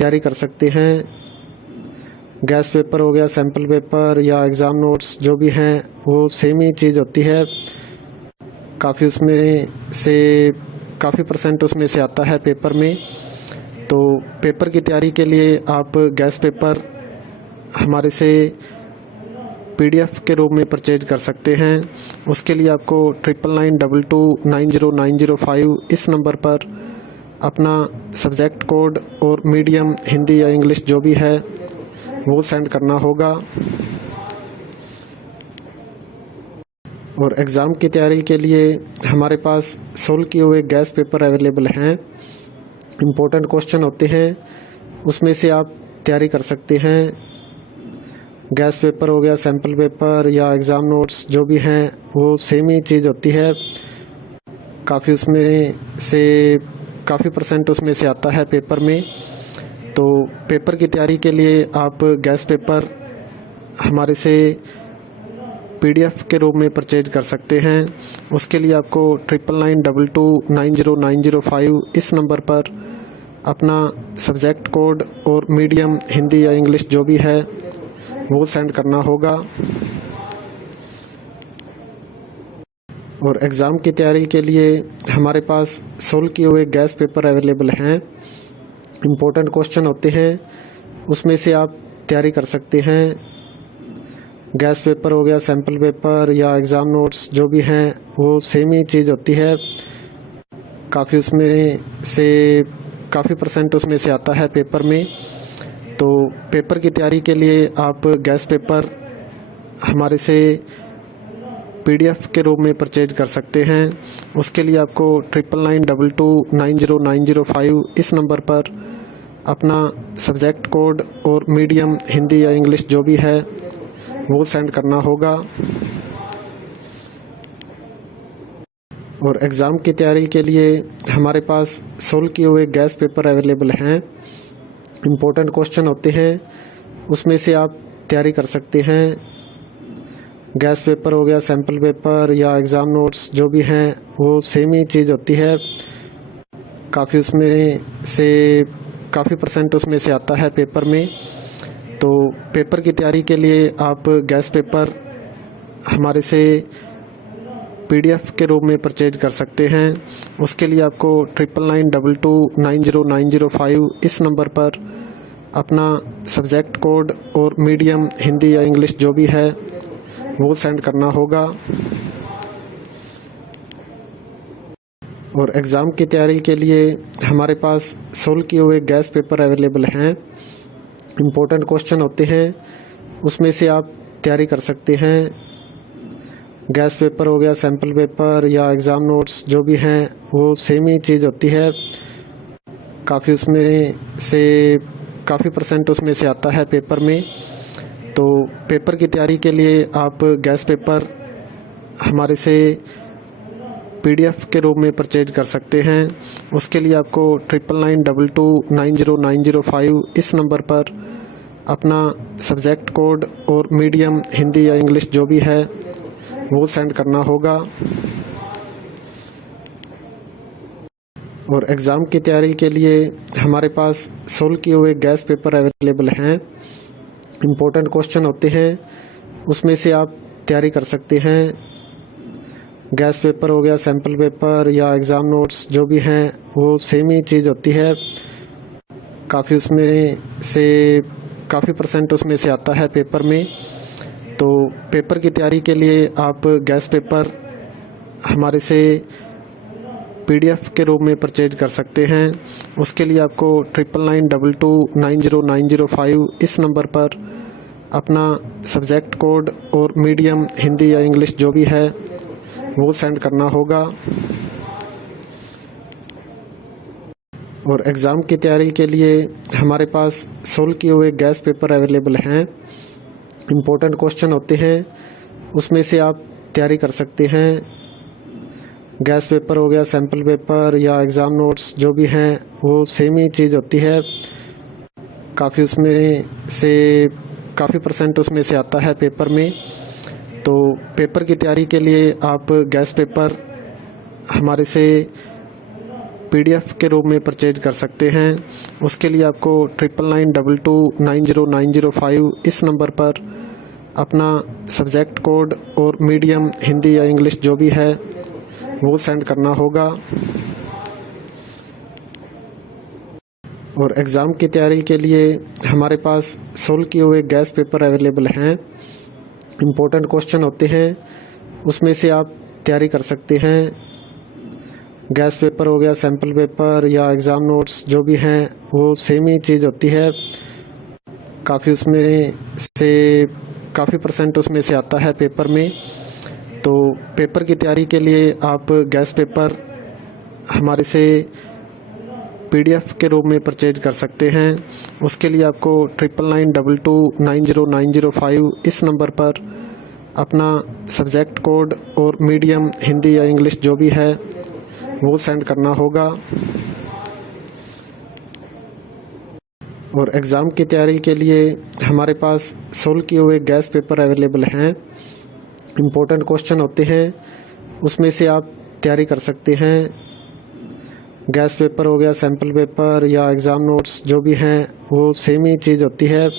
तैयारी कर सकते हैं। गैस पेपर हो गया, सैम्पल पेपर या एग्ज़ाम नोट्स जो भी हैं वो सेम ही चीज़ होती है। काफ़ी उसमें से काफ़ी परसेंट उसमें से आता है पेपर में। तो पेपर की तैयारी के लिए आप गैस पेपर हमारे से PDF के रूप में परचेज कर सकते हैं। उसके लिए आपको 9992290905 इस नंबर पर अपना सब्जेक्ट कोड और मीडियम हिंदी या इंग्लिश जो भी है वो सेंड करना होगा। और एग्ज़ाम की तैयारी के लिए हमारे पास सोल्व किए हुए गैस पेपर अवेलेबल हैं। इम्पोर्टेंट क्वेश्चन होते हैं, उसमें से आप तैयारी कर सकते हैं। गैस पेपर हो गया, सैम्पल पेपर या एग्ज़ाम नोट्स जो भी हैं वो सेम ही चीज़ होती है। काफ़ी उसमें से काफ़ी परसेंट उसमें से आता है पेपर में। तो पेपर की तैयारी के लिए आप गैस पेपर हमारे से PDF के रूप में परचेज कर सकते हैं। उसके लिए आपको 9992290905 इस नंबर पर अपना सब्जेक्ट कोड और मीडियम हिंदी या इंग्लिश जो भी है वो सेंड करना होगा। और एग्ज़ाम की तैयारी के लिए हमारे पास सोल्व किए हुए गैस पेपर अवेलेबल हैं। इम्पोर्टेंट क्वेश्चन होते हैं, उसमें से आप तैयारी कर सकते हैं। गैस पेपर हो गया, सैम्पल पेपर या एग्ज़ाम नोट्स जो भी हैं वो सेम ही चीज़ होती है। काफ़ी उसमें से काफ़ी परसेंट उसमें से आता है पेपर में। तो पेपर की तैयारी के लिए आप गैस पेपर हमारे से PDF के रूप में परचेज कर सकते हैं। उसके लिए आपको 9992290905 इस नंबर पर अपना सब्जेक्ट कोड और मीडियम हिंदी या इंग्लिश जो भी है वो सेंड करना होगा। और एग्ज़ाम की तैयारी के लिए हमारे पास सोल्व किए हुए गैस पेपर अवेलेबल हैं। इम्पोर्टेंट क्वेश्चन होते हैं, उसमें से आप तैयारी कर सकते हैं। गैस पेपर हो गया, सैम्पल पेपर या एग्ज़ाम नोट्स जो भी हैं वो सेम ही चीज़ होती है। काफ़ी उसमें से काफ़ी परसेंट उसमें से आता है पेपर में। तो पेपर की तैयारी के लिए आप गैस पेपर हमारे से PDF के रूप में परचेज कर सकते हैं। उसके लिए आपको 9992290905 इस नंबर पर अपना सब्जेक्ट कोड और मीडियम हिंदी या इंग्लिश जो भी है वो सेंड करना होगा। और एग्ज़ाम की तैयारी के लिए हमारे पास सोल्व किए हुए गैस पेपर अवेलेबल हैं। इम्पोर्टेंट क्वेश्चन होते हैं, उसमें से आप तैयारी कर सकते हैं। गैस पेपर हो गया, सैम्पल पेपर या एग्ज़ाम नोट्स जो भी हैं वो सेम ही चीज़ होती है। काफ़ी उसमें से काफ़ी परसेंट उसमें से आता है पेपर में। तो पेपर की तैयारी के लिए आप गैस पेपर हमारे से PDF के रूप में परचेज कर सकते हैं। उसके लिए आपको 9992290905 इस नंबर पर अपना सब्जेक्ट कोड और मीडियम हिंदी या इंग्लिश जो भी है वो सेंड करना होगा। और एग्ज़ाम की तैयारी के लिए हमारे पास सोल्व किए हुए गैस पेपर अवेलेबल हैं। इम्पोर्टेंट क्वेश्चन होते हैं, उसमें से आप तैयारी कर सकते हैं। गैस पेपर हो गया, सैम्पल पेपर या एग्ज़ाम नोट्स जो भी हैं वो सेम ही चीज़ होती है। काफ़ी उसमें से काफ़ी परसेंट उसमें से आता है पेपर में। तो पेपर की तैयारी के लिए आप गैस पेपर हमारे से PDF के रूप में परचेज कर सकते हैं। उसके लिए आपको 9992290905 इस नंबर पर अपना सब्जेक्ट कोड और मीडियम हिंदी या इंग्लिश जो भी है वो सेंड करना होगा। और एग्ज़ाम की तैयारी के लिए हमारे पास सोल्व किए हुए गैस पेपर अवेलेबल हैं। इम्पोर्टेंट क्वेश्चन होते हैं, उसमें से आप तैयारी कर सकते हैं। गैस पेपर हो गया, सैम्पल पेपर या एग्ज़ाम नोट्स जो भी हैं वो सेम ही चीज़ होती है। काफ़ी उसमें से काफ़ी परसेंट उसमें से आता है पेपर में। तो पेपर की तैयारी के लिए आप गैस पेपर हमारे से PDF के रूप में परचेज कर सकते हैं। उसके लिए आपको 9992290905 इस नंबर पर अपना सब्जेक्ट कोड और मीडियम हिंदी या इंग्लिश जो भी है वो सेंड करना होगा। और एग्ज़ाम की तैयारी के लिए हमारे पास सोल्व किए हुए गैस पेपर अवेलेबल हैं। इम्पोर्टेंट क्वेश्चन होते हैं, उसमें से आप तैयारी कर सकते हैं। गैस पेपर हो गया, सैम्पल पेपर या एग्ज़ाम नोट्स जो भी हैं वो सेम ही चीज़ होती है। काफ़ी परसेंट उसमें से आता है पेपर में। तो पेपर की तैयारी के लिए आप गैस पेपर हमारे से PDF के रूप में परचेज कर सकते हैं। उसके लिए आपको 9992290905 इस नंबर पर अपना सब्जेक्ट कोड और मीडियम हिंदी या इंग्लिश जो भी है वो सेंड करना होगा। और एग्ज़ाम की तैयारी के लिए हमारे पास सोल्व किए हुए गैस पेपर अवेलेबल हैं। इम्पोर्टेंट क्वेश्चन होते हैं, उसमें से आप तैयारी कर सकते हैं। गैस पेपर हो गया, सैम्पल पेपर या एग्ज़ाम नोट्स जो भी हैं वो सेम ही चीज़ होती है।